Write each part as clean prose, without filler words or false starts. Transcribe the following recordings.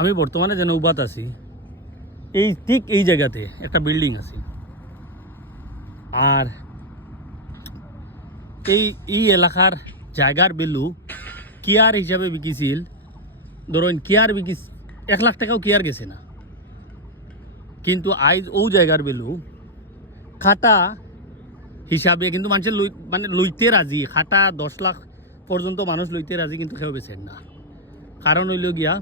আমি বর্তমানে যে নৌবাত আছি এই ঠিক এই জায়গাতে একটা বিল্ডিং আছে আর এই এলাকার জায়গার ভ্যালু কেয়ার হিসাবে বিকিছিল ধরুন কেয়ার বিকিস 1 লাখ টাকাও কেয়ার গেছে না কিন্তু আইজ ও জায়গার ভ্যালু খাটা হিসাবে কিন্তু মানুষের মানে লইতে রাজি খাটা 10 লাখ পর্যন্ত মানুষ লইতে রাজি কিন্তু কেউ বেছেন না কারণ হইল গিয়া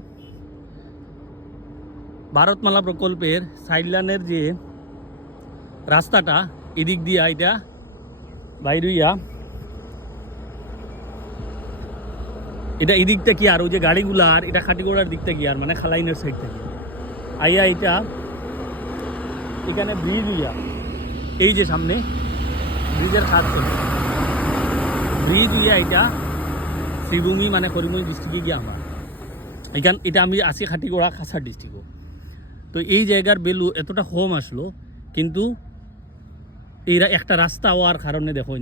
ভারতমালা প্রকল্পের সাইডলাইনের যে রাস্তাটা এদিক দিয়া এটা বাইরইয়া এটা এদিকটা কি আর ওই যে গাড়িগুলা আর এটা খাটিগোড়ার দিকটা কি আর মানে খালাইনের সাইড থেকে আইয়া এটা এখানে ব্রিজ হইয়া এই যে সামনে ব্রিজের কাজ চলছে ব্রিজ হইয়া এটা শ্রীভূমি মানে করিমগঞ্জ ডিস্ট্রিক্টে গিয়া আমার এটা আমি আছি খাটিগোড়া কাছাড় ডিস্ট্রিক্টও তো এই জায়গার ভ্যালু এতটা কম আসলো কিন্তু এরা একটা রাস্তা হওয়ার কারণে দেখুন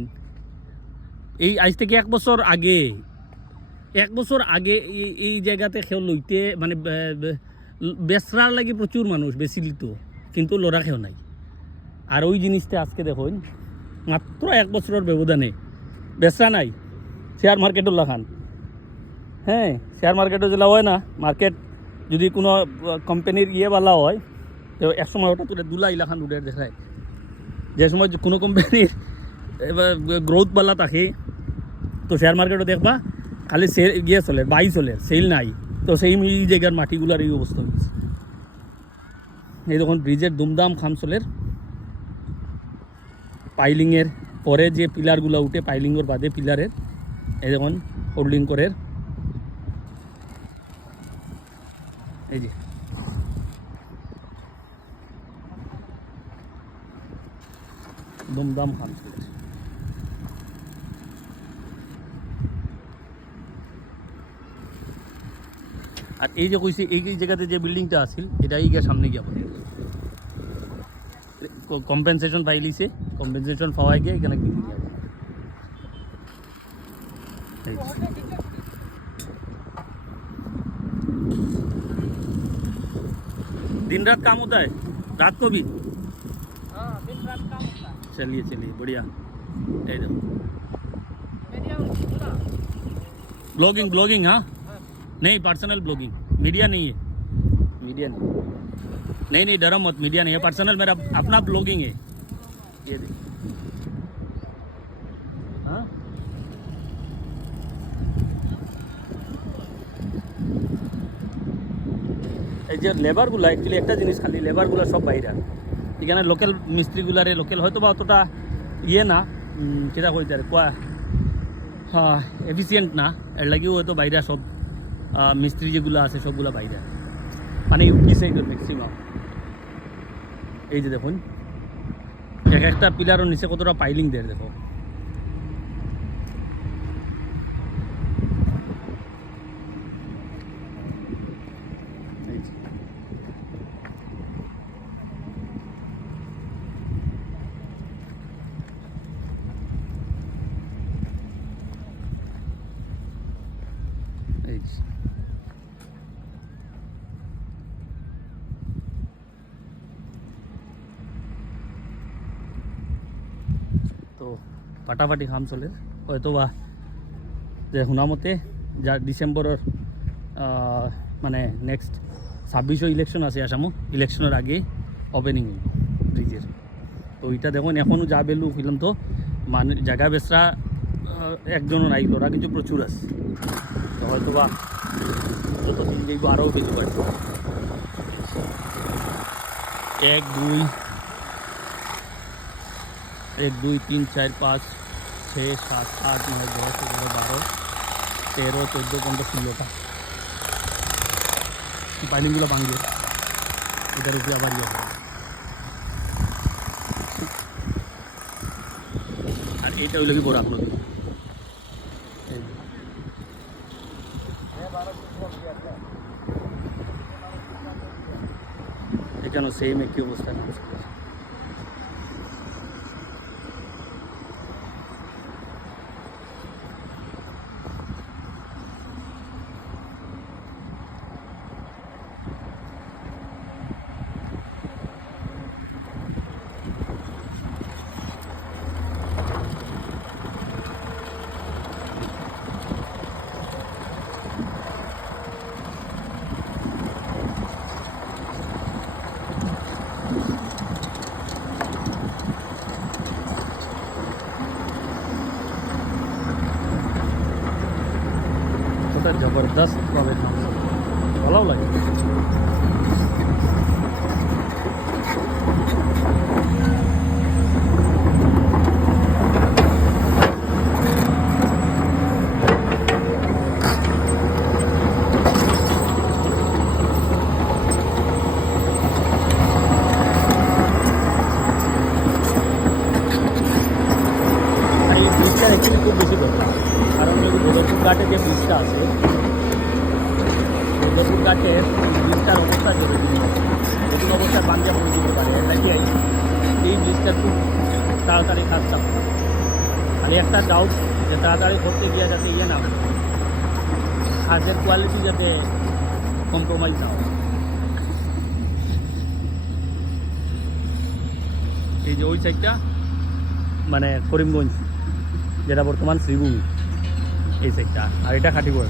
এই আজ থেকে 1 বছর আগে এই জায়গাতে খেও লইতে মানে বেচরার লাগে প্রচুর মানুষ বেশি লিত কিন্তু লড়া খেও নাই আর ওই জিনিসটা আজকে দেখুন মাত্র 1 বছরের ব্যবধানে বেচরা নাই শেয়ার মার্কেটও লাগান হ্যাঁ শেয়ার মার্কেটও যেটা হয় না মার্কেট যদি কোনো কোম্পানির বালা হয় তো এক সময় ওটা তুলে 2 লাখ লাখান উঠে দেখায় যে সময় কোনো কোম্পানির গ্রোথ বালা থাকে তো শেয়ার মার্কেটও দেখবা খালি সেল চলে বাই চলে সেল নাই তো সেই জায়গার মাটিগুলার এই অবস্থা হয়েছে এই দেখুন ব্রিজের দুমদাম খাম চলের পাইলিংয়ের পরে যে পিলারগুলো উঠে পাইলিংয়ের বাদে পিলারের এই দেখুন হোল্ডিং করে এই যে দুমদাম খাম চলের আর এই যে কইছি এই জায়গাতে যে বিল্ডিংটা আছিল এটা এই সামনে গিয়া বলে কম্পেনসেশন পাইলিছে কম্পেনসেশন পাওয়া গিয়ে এখানে বিল্ডিং গিয়া दिन रात काम होता है रात को भी दिन रात काम होता है चलिए चलिए बढ़िया ब्लॉगिंग ब्लॉगिंग हाँ नहीं पर्सनल ब्लॉगिंग मीडिया नहीं है मीडिया नहीं नहीं डरो मत मीडिया नहीं है पर्सनल मेरा अपना ब्लॉगिंग है ये हाँ এই যে লেবারগুলো অ্যাকচুয়ালি একটা জিনিস খালি লেবারগুলো সব বাইরে এখানে লোকাল মিস্ত্রিগুলারে লোকাল হয়তো বা অতটা না সেটা কইতে আর কোয়া হ্যাঁ এফিসিয়েন্ট না এর লাগেও হয়তো বাইরে সব মিস্ত্রি যেগুলো আছে সবগুলো বাইরে মানে ইউপি সাইডের ম্যাক্সিমাম এই যে দেখুন একটা পিলারের নিচে কতটা পাইলিং দেয় দেখো তো ফাটাফাটি কাম চলে হয়তো বা যে শুনা মতে যা ডিসেম্বরের মানে নেক্সট 26 ইলেকশন আছে আসামো ইলেকশনের আগে ওপেনিং হইব ব্রিজের তো ওইটা দেখুন এখনও যা বেলু ফিলাম তো মানে জায়গা বেচরা একজনও নাই ওরা কিন্তু প্রচুর আছে তো হয়তো বা যতদিন যাইব আরও বেশি বাড়বে 1 2 3 4 5 6 7 8 9 10 11 12 13 14 15 16টা পাইলিংগুলো ভাঙিয়ে এটার উপরে আবার ইয়ে হবে আর এটা হইলে কি বড় আপনার এখানে সেম একই অবস্থা জবরদস্ত ভাবে ভালো লাগে। আর এই ব্রিজটা অ্যাকচুয়ালি খুব বেশি দরকার, কারণ এই ভোগপুর ঘাটে যে ব্রিজটা আছে, ভোগপুর ঘাটের ব্রিজটার অবস্থা যেরকম নতুন অবস্থায় পাঞ্জাব হয়ে যেতে পারে, এটা কি এই ব্রিজটা খুব তাড়াতাড়ি কাজ চাপ। খালি একটা ডাউট যে তাড়াতাড়ি করতে গিয়ে যাতে ইয়ে না হয়, কাজের কোয়ালিটি যাতে কম্প্রোমাইজ না হয়। এই যে ওই সাইডটা মানে করিমগঞ্জ, যেটা বর্তমান শ্রীভূমি, এই সাইডটা, আর এটা খাটিপুর।